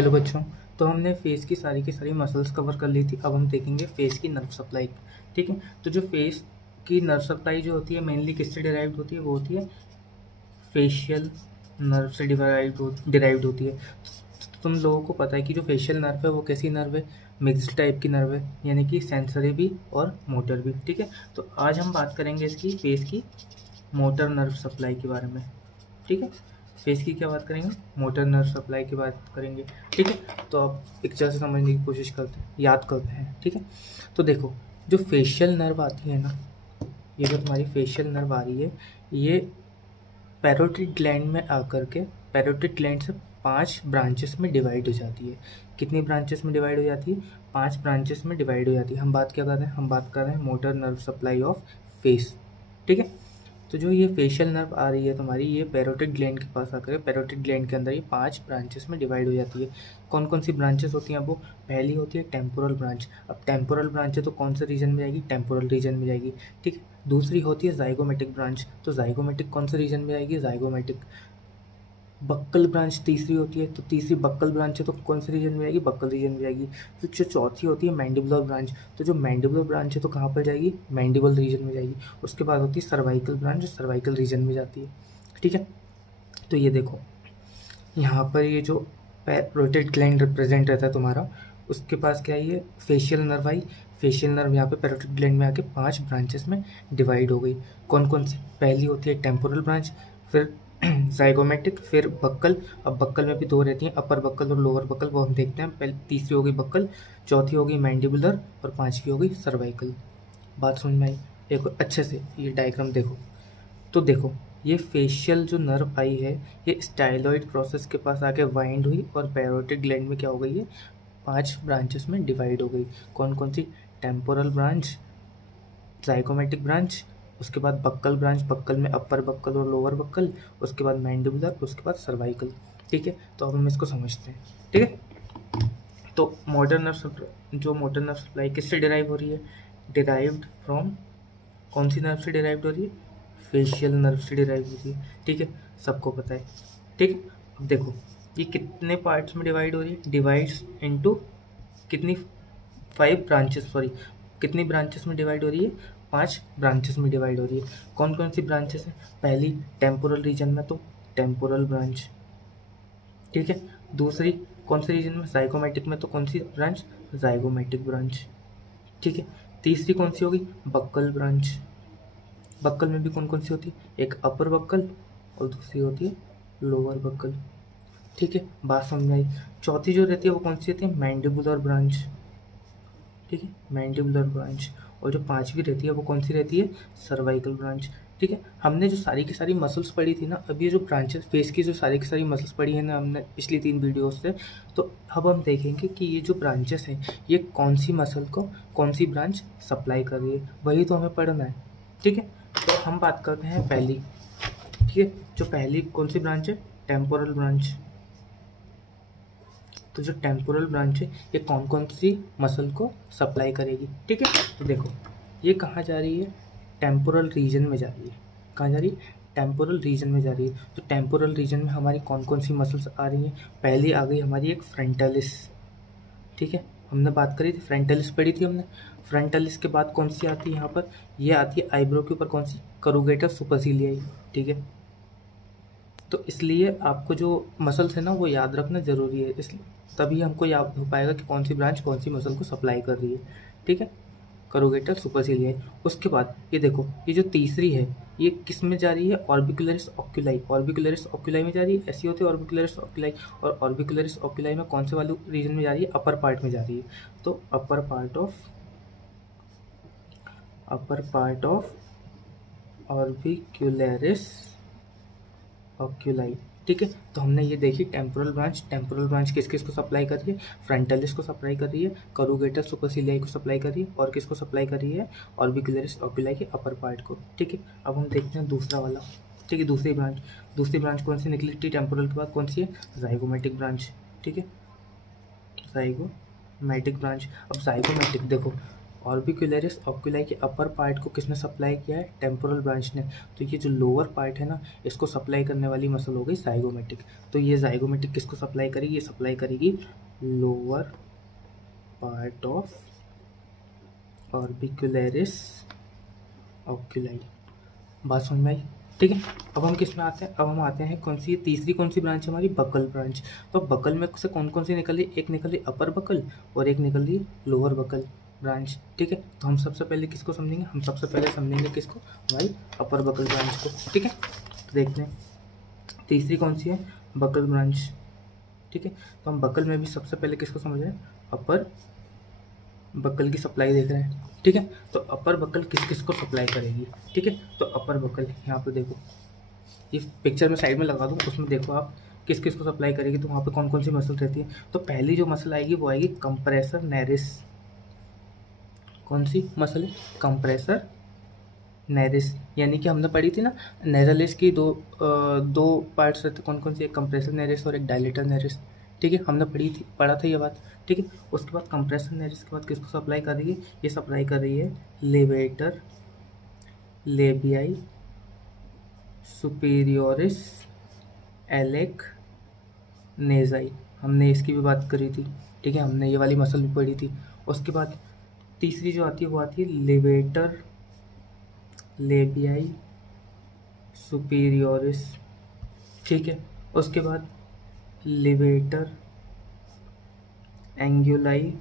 Hello बच्चों। तो हमने फेस की सारी मसल्स कवर कर ली थी। अब हम देखेंगे फेस की नर्व सप्लाई। ठीक है, तो जो फेस की नर्व सप्लाई जो होती है मेनली किससे डिराइव्ड होती है, वो होती है फेशियल नर्व से डिराइव्ड होती है। तो तुम लोगों को पता है कि जो फेशियल नर्व है वो कैसी नर्व है, मिक्स्ड टाइप की नर्व है, यानी कि सेंसरी भी और मोटर भी। ठीक है, तो आज हम बात करेंगे इसकी फेस की मोटर नर्व सप्लाई के बारे में। ठीक है, फेस की क्या बात करेंगे, मोटर नर्व सप्लाई की बात करेंगे। ठीक है, तो आप पिक्चर से समझने की कोशिश करते हैं, याद करते हैं। ठीक है, तो देखो जो फेशियल नर्व आती है ना, ये जो तुम्हारी फेशियल नर्व आ रही है, ये पैरोटिड ग्लैंड में आकर के पैरोटिड ग्लैंड से 5 ब्रांचेस में डिवाइड हो जाती है। कितनी ब्रांचेस में डिवाइड हो जाती है? 5 ब्रांचेस में डिवाइड हो जाती है। हम बात क्या कर रहे हैं, हम बात कर रहे हैं motor nerve supply of face. ठीक है, तो जो ये फेशियल नर्व आ रही है तुम्हारी, ये पैरोटिड ग्लैंड के पास आकर पैरोटिड ग्लैंड के अंदर ये 5 ब्रांचेस में डिवाइड हो जाती है। कौन कौन सी ब्रांचेस होती हैं? वो पहली होती है टेम्पोरल ब्रांच। अब टेम्पोरल ब्रांच है तो कौन से रीजन में जाएगी? टेम्पोरल रीजन में जाएगी। ठीक है, दूसरी होती है जाइगोमेटिक ब्रांच। तो जाइगोमेटिक कौन से रीजन में जाएगी? जाइगोमेटिक। बक्कल ब्रांच तीसरी होती है, तो तीसरी बक्कल ब्रांच है तो कौन से रीजन में जाएगी? बक्कल रीजन में जाएगी। तो जो चौथी होती है मैंडिबुलर ब्रांच, तो जो मैंडिबुलर ब्रांच है तो कहाँ पर जाएगी? मैंडिबल रीजन में जाएगी। उसके बाद होती है सर्वाइकल ब्रांच, जो सर्वाइकल रीजन में जाती है। ठीक है, तो ये देखो यहाँ पर ये जो पैरोटिड ग्लैंड रिप्रेजेंट रहता है तुम्हारा, उसके पास क्या है, ये फेशियल नर्व आई। फेशियल नर्व यहाँ पे पैरोटिड ग्लैंड में आके 5 ब्रांचेस में डिवाइड हो गई। कौन कौन सी? पहली होती है टेम्पोरल ब्रांच, फिर जाइगोमेटिक, फिर बक्कल। अब बक्कल में भी 2 रहती हैं, अपर बक्कल और लोअर बक्कल, वो हम देखते हैं। पहले तीसरी हो गई बक्कल, चौथी हो गई मैंडिबुलर और 5वीं हो गई सर्वाइकल। बात समझ में आई? देखो अच्छे से ये डायग्राम देखो। तो देखो ये फेशियल जो नर्व आई है, ये स्टाइलॉइड प्रोसेस के पास आके वाइंड हुई और पैरोटिड ग्लैंड में क्या हो गई है? 5 ब्रांचेस में डिवाइड हो गई। कौन कौन सी? टेम्पोरल ब्रांच, जाइगोमेटिक ब्रांच, उसके बाद बक्कल ब्रांच, बक्कल में अपर बक्कल और लोअर बक्कल, उसके बाद मैंडिबुलर, उसके बाद सर्वाइकल। ठीक है, तो अब हम इसको समझते हैं। ठीक है, तो जो मोटर नर्व सप्लाई किससे डिराइव हो रही है? डिराइव्ड फ्रॉम कौन सी नर्व से डिराइव्ड हो रही है? फेशियल नर्व से डिराइव हो रही है। ठीक है, सबको पता है। ठीक है, अब देखो ये कितने पार्ट्स में डिवाइड हो रही है? डिवाइड्स इनटू कितनी? 5 ब्रांचेस, सॉरी कितनी ब्रांचेस में डिवाइड हो रही है? 5 ब्रांचेस में डिवाइड हो रही है। कौन कौन सी ब्रांचेस हैं? पहली टेम्पोरल रीजन में तो टेम्पोरल ब्रांच। ठीक है, दूसरी कौन से रीजन में? जाइगोमेटिक में तो कौन सी ब्रांच? Zygomatic branch. ठीक है, तीसरी कौन सी होगी? Buckle branch. बक्कल में भी कौन कौन सी होती है? एक अपर बक्कल और दूसरी होती है लोअर बक्कल। ठीक है, बात समझ में आई? चौथी जो रहती है वो कौन सी रहती है? Mandibular branch. ठीक है, मैंडिबुलर ब्रांच। और जो 5वीं रहती है वो कौन सी रहती है? Cervical branch. ठीक है, हमने जो सारी की सारी मसल्स पढ़ी थी ना, अब ये जो ब्रांचेस फेस की जो सारी की सारी मसल्स पढ़ी है ना हमने पिछली 3 वीडियोस से, तो अब हम देखेंगे कि ये जो ब्रांचेस हैं ये कौन सी मसल को कौन सी ब्रांच सप्लाई कर रही है, वही तो हमें पढ़ना है। ठीक है, तो हम बात करते हैं पहली। ठीक है, जो पहली कौन सी ब्रांच है? Temporal branch. तो जो टेम्पोरल ब्रांच है ये कौन कौन सी मसल को सप्लाई करेगी? ठीक है, तो देखो ये कहाँ जा रही है? टेम्पोरल रीजन में जा रही है। कहाँ जा रही है? टेम्पोरल रीजन में जा रही है। तो टेम्पोरल रीजन में हमारी कौन कौन सी मसल्स आ रही हैं? पहली आ गई हमारी एक फ्रंटलिस। ठीक है, हमने बात करी थी, फ्रंटलिस पढ़ी थी हमने। फ्रंटलिस के बाद कौन सी आती है यहाँ पर? ये आती है आईब्रो के ऊपर, कौन सी? करूगेटर सुपरसिलियाई। ठीक है, तो इसलिए आपको जो मसल्स है ना वो याद रखना ज़रूरी है, इसलिए तभी हमको याद हो पाएगा कि कौन सी ब्रांच कौन सी मसल को सप्लाई कर रही है। ठीक है, करूगेटर सुपरसिलियाई। उसके बाद ये देखो ये जो तीसरी है ये किस में जा रही है? Orbicularis oculi. ऑर्बिकुलरिस ऑक्यूलाई में जा रही है। ऐसी होती है ऑर्बिकुलरिस ऑक्यूलाई। और ऑर्बिकुलरिस ऑक्यूलाई में कौन से वाले रीजन में जा रही है? अपर पार्ट में जा रही है। तो upper part of orbicularis oculi. ठीक है, तो हमने ये देखी टेम्पोरल ब्रांच किस किस को सप्लाई कर रही है? फ्रंटलिस को सप्लाई कर रही है, करूगेटर सुपरसिलियाई को सप्लाई कर रही है, और किसको सप्लाई कर रही है? ऑर्बिकुलरिस ऑक्यूलाई के अपर पार्ट को। ठीक है, अब हम देखते हैं दूसरा वाला। ठीक है, दूसरी ब्रांच कौन सी निकली थी टेम्पोरल के बाद? कौन सी है? Zygomatic branch. ठीक है, जाइगोमेटिक ब्रांच। अब जाइगोमेटिक देखो ऑर्बिक्यूलरिस ऑक्यूलाई के अपर पार्ट को किसने सप्लाई किया है? टेम्पोरल ब्रांच ने। तो ये जो लोअर पार्ट है ना, इसको सप्लाई करने वाली मसल हो गई जाइगोमेटिक। तो ये जाइगोमेटिक किसको सप्लाई करेगी? ये सप्लाई करेगी लोअर पार्ट ऑफ ऑर्बिक्यूलरिस ऑक्यूलाई। बात समझ में आई? ठीक है। अब हम किस में आते हैं? अब हम आते हैं कौन सी तीसरी कौन सी ब्रांच है हमारी? Buckle branch. तो बकल में से कौन कौन सी निकली? एक निकली अपर बकल और एक निकली लोअर बकल ब्रांच। ठीक है। तो हम सबसे पहले किसको समझेंगे? हम सबसे पहले समझेंगे किसको? हमारी अपर बकल ब्रांच को। ठीक है। तो देखते हैं तीसरी कौन सी है? Buccal branch. ठीक है। तो हम बकल में भी सबसे पहले किसको समझ रहे हैं? अपर बकल की सप्लाई देख रहे हैं। ठीक है। तो अपर बकल किस किस को सप्लाई करेगी? ठीक है। तो अपर बकल यहाँ पे देखो, ये पिक्चर में साइड में लगा दूँ, उसमें देखो आप किस किस को सप्लाई करेगी। तो वहाँ पे कौन कौन सी मसल रहती है? तो पहली जो मसल आएगी वो आएगी कंप्रेसर नेरिस। कौन सी मसल है? Compressor naris. यानी कि हमने पढ़ी थी ना नेजलिस की दो पार्ट्स रहते, कौन कौन सी? एक कंप्रेसर नेरिस और एक डायलेटर नेरिस। ठीक है। हमने पढ़ा था ये बात। ठीक है। उसके बाद कंप्रेसर नेरिस के बाद किसको सप्लाई कर रही है? ये सप्लाई कर रही है लेवेटर लेबियाई सुपीरियोरिस एलेक नेजाई। हमने इसकी भी बात करी थी। ठीक है। हमने ये वाली मसल भी पढ़ी थी। उसके बाद तीसरी जो आती है वो आती है लेवेटर लेबियाई सुपीरियोरिस। ठीक है। उसके बाद लेवेटर एंगुलाई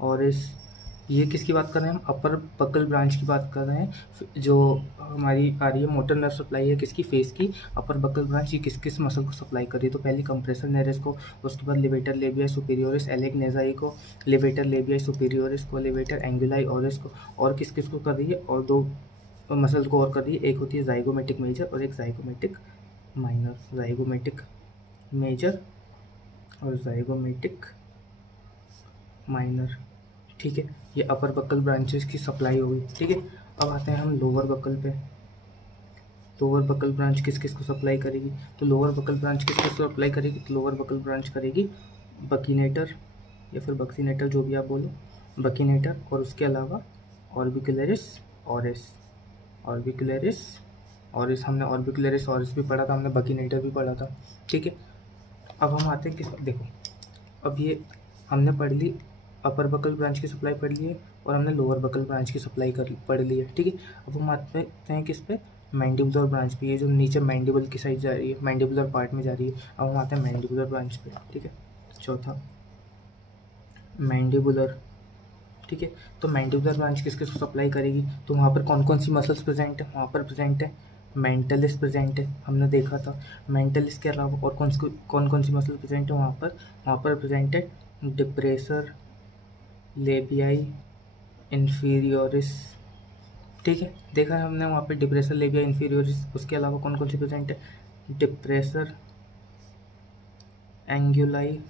और ये किसकी बात कर रहे हैं हम? अपर बकल ब्रांच की बात कर रहे हैं। जो हमारी आ रही है मोटर नर्व सप्लाई है किसकी? फेस की। अपर बकल ब्रांच ये किस किस मसल को सप्लाई कर रही है? तो पहली कंप्रेसर नेरिस को, उसके बाद लेवेटर लेबियाई सुपीरियोरिस एलेक नेजाई को, लेवेटर लेबियाई सुपीरियोरिस को, लेवेटर एंगुलाई ऑरिस को, और किस किस को कर रही है? और दो मसल को और कर रही है। एक होती है जाइगोमेटिक मेजर और एक जाइगोमेटिक माइनर। जाइगोमेटिक मेजर और जाइगोमेटिक माइनर। ठीक है। ये अपर बकल ब्रांचेस की सप्लाई हो गई। ठीक है। अब आते हैं हम लोअर बकल पे। लोअर बकल ब्रांच किस किस को सप्लाई करेगी? तो लोअर बकल ब्रांच किस किस को सप्लाई करेगी? तो लोअर बकल ब्रांच करेगी बकीनेटर या फिर बक्सीनेटर, जो भी आप बोलो, बकीनेटर, और उसके अलावा ऑर्बिकुलरिस ऑरिस। ऑर्बिकुलरिस ऑरिस, हमने ऑर्बिकुलरिस ऑरिस भी पढ़ा था, हमने बकीनेटर भी पढ़ा था। ठीक है। अब हम आते हैं किस, देखो अब ये हमने पढ़ ली अपर बकल ब्रांच की सप्लाई पढ़ ली है और हमने लोअर बकल ब्रांच की सप्लाई पढ़ ली है। ठीक है। अब हम आते हैं किस पे? मैंडिबुलर ब्रांच पे। ये जो नीचे मैंडिबल की साइड जा रही है, मैंडिबुलर पार्ट में जा रही है। अब हम आते हैं मैंडिबुलर ब्रांच पे। ठीक है। चौथा मैंडिबुलर। ठीक है। तो मैंडिबुलर ब्रांच किस किस को सप्लाई करेगी? तो वहाँ पर कौन कौन सी मसल्स प्रेजेंट है? वहाँ पर प्रेजेंट है मेंटलिस प्रेजेंट है, हमने देखा था। मेंटलिस के अलावा और कौन कौन सी मसल प्रेजेंट है वहाँ पर प्रेजेंट है डिप्रेसर लेबियाई इंफीरियोरिस। ठीक है। देखा है हमने वहाँ पे डिप्रेसर लेबियाई इंफीरियोरिस। उसके अलावा कौन कौन सी प्रेजेंट है? डिप्रेसर एंगुलाई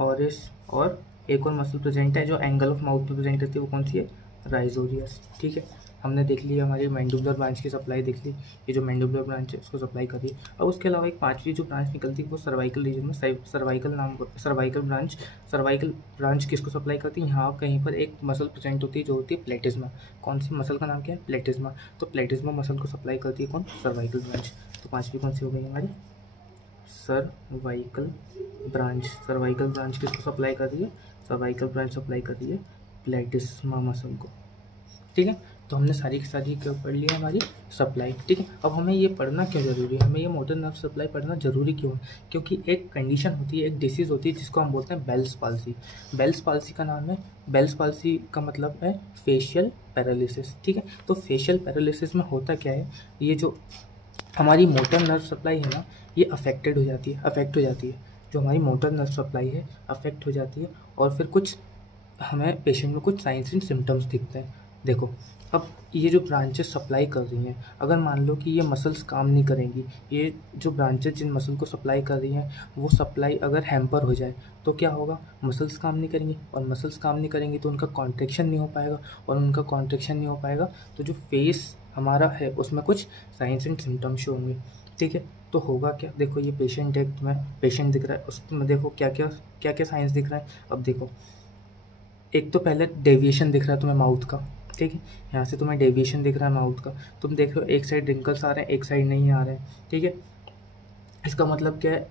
ऑरिस, और एक और मसल प्रेजेंट है जो एंगल ऑफ माउथ पे प्रेजेंट रहती है, वो कौन सी है? राइजोरियस। ठीक है। हमने देख ली हमारी मैंडिबुलर ब्रांच की सप्लाई देख ली, ये जो मैंडिबुलर ब्रांच है उसको सप्लाई कर रही है। अब उसके अलावा एक पांचवी जो ब्रांच निकलती है वो सर्वाइकल रीजन में, सर्वाइकल ब्रांच किसको सप्लाई करती है? यहाँ कहीं पर एक मसल प्रेजेंट होती है जो होती है प्लेटिज्मा। कौन सी मसल का नाम क्या है? प्लेटिज्मा। तो प्लेटिज्मा मसल को सप्लाई करती है कौन? Cervical branch. तो पांचवी कौन सी हो गई हमारी? Cervical branch. सर्वाइकल ब्रांच किसको सप्लाई कर रही है? सर्वाइकल ब्रांच सप्लाई कर रही है प्लेटिस्मा मसल को। ठीक है। तो हमने सारी की सारी क्या पढ़ लिया हमारी सप्लाई। ठीक है। अब हमें ये पढ़ना क्यों जरूरी है? हमें ये मोटर नर्व सप्लाई पढ़ना जरूरी क्यों है? क्योंकि एक कंडीशन होती है, एक डिसीज होती है जिसको हम बोलते हैं बेल्स पाल्सी। बेल्स पाल्सी का नाम है, बेल्स पाल्सी का मतलब है फेशियल पैरालिसिस। ठीक है। तो फेशियल पैरालिसिस में होता क्या है? ये जो हमारी मोटर नर्व सप्लाई है ना, ये अफेक्ट हो जाती है। जो हमारी मोटर नर्व सप्लाई है अफेक्ट हो जाती है, और फिर कुछ हमें पेशेंट में कुछ साइंस एंड सिम्टम्स दिखते हैं। देखो अब ये जो ब्रांचेस सप्लाई कर रही हैं, अगर मान लो कि ये मसल्स काम नहीं करेंगी, ये जो ब्रांचेस जिन मसल को सप्लाई कर रही हैं वो सप्लाई अगर हैम्पर हो जाए तो क्या होगा? मसल्स काम नहीं करेंगी, और मसल्स काम नहीं करेंगी तो उनका कॉन्ट्रैक्शन नहीं हो पाएगा, और उनका कॉन्ट्रैक्शन नहीं हो पाएगा तो जो फेस हमारा है उसमें कुछ साइंस एंड सिम्टम्स शो होंगे। ठीक है। तो होगा क्या? देखो ये पेशेंट है, तुम्हें पेशेंट दिख रहा है, उसमें देखो क्या क्या साइंस दिख रहा है। अब देखो एक तो पहले डेविएशन दिख रहा है तुम्हें माउथ का, ठीक है, यहाँ से तुम्हें डेविएशन दिख रहा है माउथ का, तुम देख रहे हो एक साइड रिंकल्स आ रहे हैं, एक साइड नहीं आ रहे हैं, ठीक है। इसका मतलब क्या है,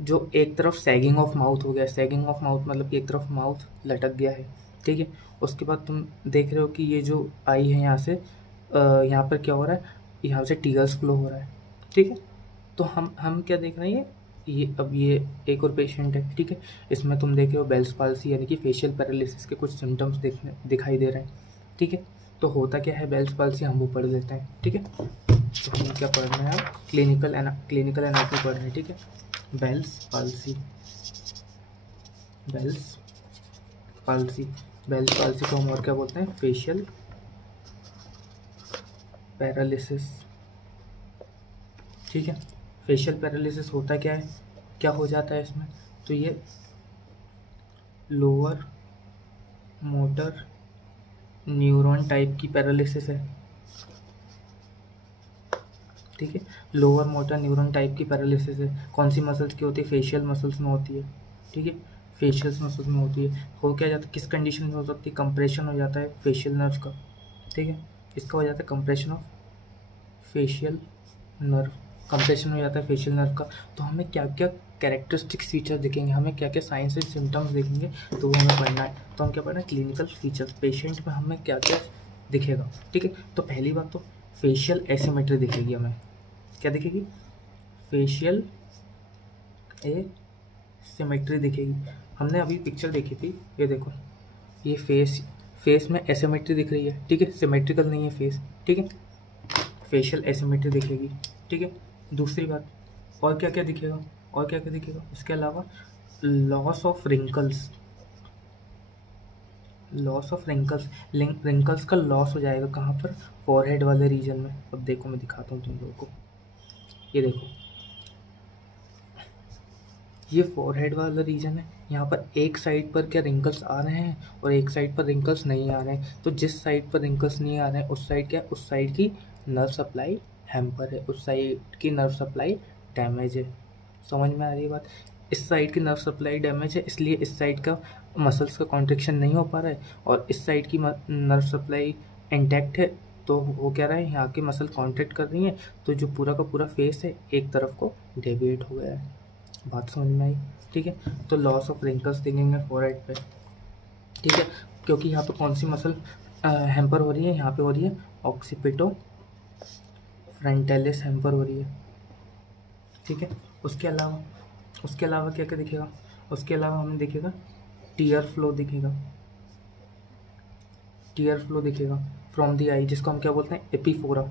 जो एक तरफ सैगिंग ऑफ माउथ हो गया, सैगिंग ऑफ माउथ मतलब कि एक तरफ माउथ लटक गया है, ठीक है। उसके बाद तुम देख रहे हो कि ये जो आई है यहाँ से यहाँ पर क्या हो रहा है, यहाँ से टीयर्स फ्लो हो रहा है, ठीक है। तो हम क्या देख रहे हैं, ये अब ये एक और पेशेंट है, ठीक है। इसमें तुम देख रहे हो बेल्स पाल्सी यानी कि फेशियल पैरालिसिस के कुछ सिम्टम्स दिखाई दे रहे हैं, ठीक है। तो होता क्या है बेल्स पाल्सी, हम वो पढ़ लेते हैं, ठीक है। तो हमें क्या पढ़ना है, अब क्लिनिकल एनाटॉमी पढ़ रहे हैं, ठीक है। Bell's palsy, Bell's palsy, Bell's palsy को हम और क्या बोलते हैं, फेशियल पैरालिसिस, ठीक है। फेशियल पैरालिसिस होता क्या है, क्या हो जाता है इसमें, तो ये लोअर मोटर न्यूरॉन टाइप की पैरालिसिस है, ठीक है। लोअर मोटर न्यूरॉन टाइप की पैरालिसिस है। कौन सी मसल्स की होती है, फेशियल मसल्स में होती है, ठीक है, फेशियल मसल्स में होती है। हो क्या जाता है, किस कंडीशन में हो सकती है, कंप्रेशन हो जाता है फेशियल नर्व का, ठीक है। इसका हो जाता है compression of facial nerve, compression हो जाता है फेशियल नर्व का। तो हमें क्या क्या कैरेक्टरिस्टिक फीचर्स दिखेंगे, हमें क्या क्या साइंस एंड सिम्टम्स दिखेंगे, तो वो हमें पढ़ना है। तो हम क्या पढ़ना है, क्लिनिकल फीचर्स, पेशेंट में हमें क्या क्या दिखेगा, ठीक है। तो पहली बात तो फेशियल एसिमेट्री दिखेगी हमें, क्या दिखेगी, फेशियल एसिमेट्री दिखेगी। हमने अभी पिक्चर देखी थी, ये देखो, ये फेस में एसिमेट्री दिख रही है, ठीक है, सिमेट्रिकल नहीं है फेस, ठीक है। फेशियल एसिमेट्री दिखेगी, ठीक है। दूसरी बात, और क्या क्या दिखेगा, और क्या क्या दिखेगा, इसके अलावा loss of wrinkles, loss of wrinkles, wrinkles का लॉस हो जाएगा कहाँ पर, फॉरहेड वाले रीजन में। अब देखो मैं दिखाता हूँ तुम लोगों को, ये देखो, ये फॉरहेड वाला रीजन है, यहाँ पर एक साइड पर क्या रिंकल्स आ रहे हैं और एक साइड पर रिंकल्स नहीं आ रहे हैं। तो जिस साइड पर रिंकल्स नहीं आ रहे हैं उस साइड क्या, उस साइड की नर्व सप्लाई हैम्पर है, उस साइड की नर्व सप्लाई डैमेज है। समझ में आ रही है बात, इस साइड की नर्व सप्लाई डैमेज है, इसलिए इस साइड का मसल्स का कॉन्ट्रेक्शन नहीं हो पा रहा है, और इस साइड की नर्व सप्लाई इंटैक्ट है, तो वो क्या रहा है, यहाँ की मसल कॉन्ट्रैक्ट कर रही है, तो जो पूरा का पूरा फेस है एक तरफ को डेविएट हो गया है। बात समझ में आई, ठीक है। तो लॉस ऑफ रिंकल्स दिखेंगे फॉरहेड पे, ठीक है, क्योंकि यहाँ पे कौन सी मसल हैम्पर हो रही है, यहाँ पे हो रही है ऑक्सीपिटो फ्रंटालिस हैम्पर हो रही है, ठीक है। उसके अलावा क्या क्या दिखेगा, उसके अलावा हमें दिखेगा टीयर फ्लो दिखेगा, टीयर फ्लो दिखेगा फ्रॉम दी आई, जिसको हम क्या बोलते हैं, एपीफोरा,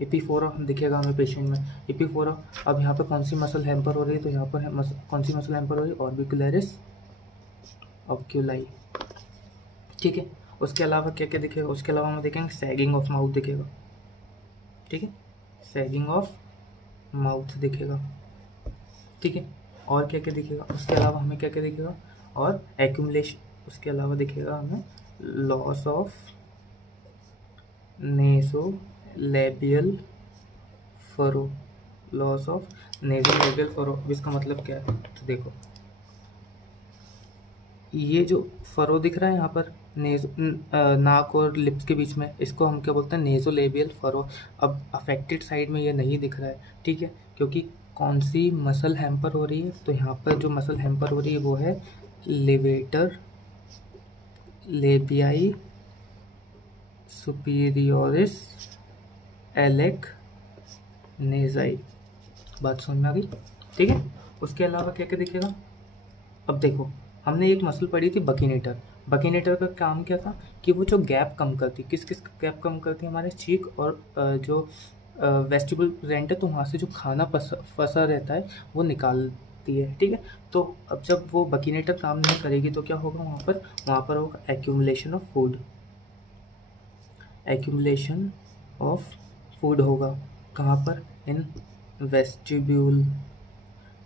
एपीफोरा दिखेगा हमें पेशेंट में, एपीफोरा। अब यहाँ पे कौन सी मसल हैम्पर हो रही है, तो यहाँ पर कौन सी मसल हैम्पर हो रही है, ऑर्बिकुलरिस ऑक्यूलाई, ठीक है। उसके अलावा क्या क्या दिखेगा, उसके अलावा हम देखेंगे सैगिंग ऑफ माउथ दिखेगा, ठीक है, सैगिंग ऑफ माउथ दिखेगा, ठीक है। और क्या क्या दिखेगा, उसके अलावा हमें क्या क्या दिखेगा, और एक्यूमुलेशन, उसके अलावा दिखेगा हमें loss of nasolabial furrow, loss of nasolabial furrow. इसका मतलब क्या है, तो देखो ये जो फरो दिख रहा है यहाँ पर नाक और लिप्स के बीच में, इसको हम क्या बोलते हैं, नेसोलेबियल फरो। अब अफेक्टेड साइड में ये नहीं दिख रहा है, ठीक है, क्योंकि कौन सी मसल हैम्पर हो रही है, तो यहाँ पर जो मसल हैम्पर हो रही है वो है लेवेटर लेबियाई सुपीरियोरिस एलेक नेजाई। बात समझ में आ गई, ठीक है। उसके अलावा क्या क्या दिखेगा, अब देखो हमने एक मसल पढ़ी थी बकीनेटर, बकीनेटर का काम क्या था कि वो जो गैप कम करती, किस किस गैप कम करती है, हमारे चीक और जो वेस्टिबुल प्रेजेंट है, तो वहाँ से जो खाना फंसा रहता है वो निकालती है, ठीक है। तो अब जब वो बकीनेटर काम नहीं करेगी तो क्या होगा, वहाँ पर होगा accumulation of food, accumulation of food होगा कहाँ पर, इन वेस्टिब्यूल,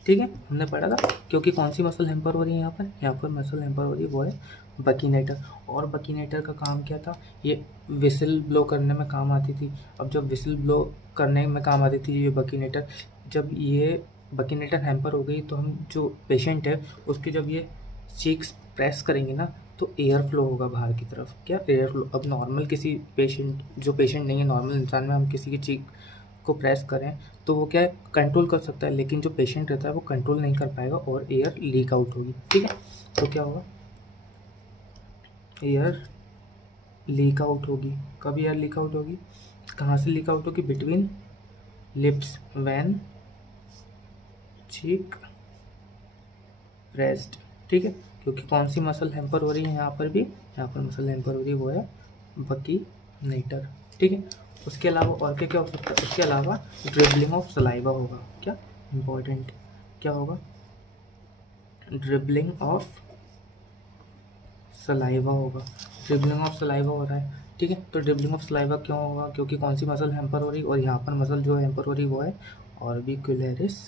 ठीक है, हमने पढ़ा था। क्योंकि कौन सी मसल हैम्पर हो रही है, यहाँ पर मसल हैम्पर हो रही है वो है बकीनेटर। और बकीनेटर का काम क्या था, ये विसिल ब्लो करने में काम आती थी। अब जब विसिल ब्लो करने में काम आती थी ये बकीनेटर, जब ये बकीनेटर हैम्पर हो गई तो हम जो पेशेंट है उसकी जब ये चीक्स प्रेस करेंगे ना तो एयर फ्लो होगा बाहर की तरफ। क्या एयर फ्लो। अब नॉर्मल किसी पेशेंट, जो पेशेंट नहीं है, नॉर्मल इंसान में हम किसी की चीक को प्रेस करें तो वो क्या है, कंट्रोल कर सकता है, लेकिन जो पेशेंट रहता है वो कंट्रोल नहीं कर पाएगा और एयर लीक आउट होगी। ठीक है, तो क्या होगा, एयर लीक आउट होगी। कब एयर लीक आउट होगी, कहाँ से लीक आउट होगी, between lips when cheek pressed. ठीक है, क्योंकि कौन सी मसल हैम्पर हो रही है, यहाँ पर भी, यहाँ पर मसल हैम्पर हो रही है, वो है बकीनेटर। ठीक है, उसके अलावा और क्या क्या हो सकता है, उसके अलावा ड्रिबलिंग ऑफ सलाइवा होगा। क्या इम्पोर्टेंट, क्या होगा, ड्रिबलिंग ऑफ सलाइवा होगा। ड्रिबलिंग ऑफ सलाइवा हो रहा है। ठीक है, तो ड्रिबलिंग ऑफ सलाइवा क्यों होगा, क्योंकि कौन सी मसल हैम्पर हो रही है, और यहाँ पर मसल जो हैम्पर हो रही है वो है ऑर्बिक्युलरिस,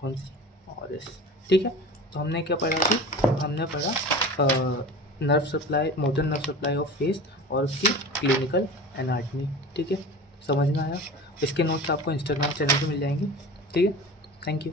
कौन सी, ऑरिस। ठीक है, तो हमने क्या पढ़ा अभी, हमने पढ़ा nerve supply, motor nerve supply of face और उसकी क्लिनिकल एनाटमी। ठीक है, समझ में आया। इसके नोट्स आपको इंस्टाग्राम चैनल पे मिल जाएंगे। ठीक है, थैंक यू।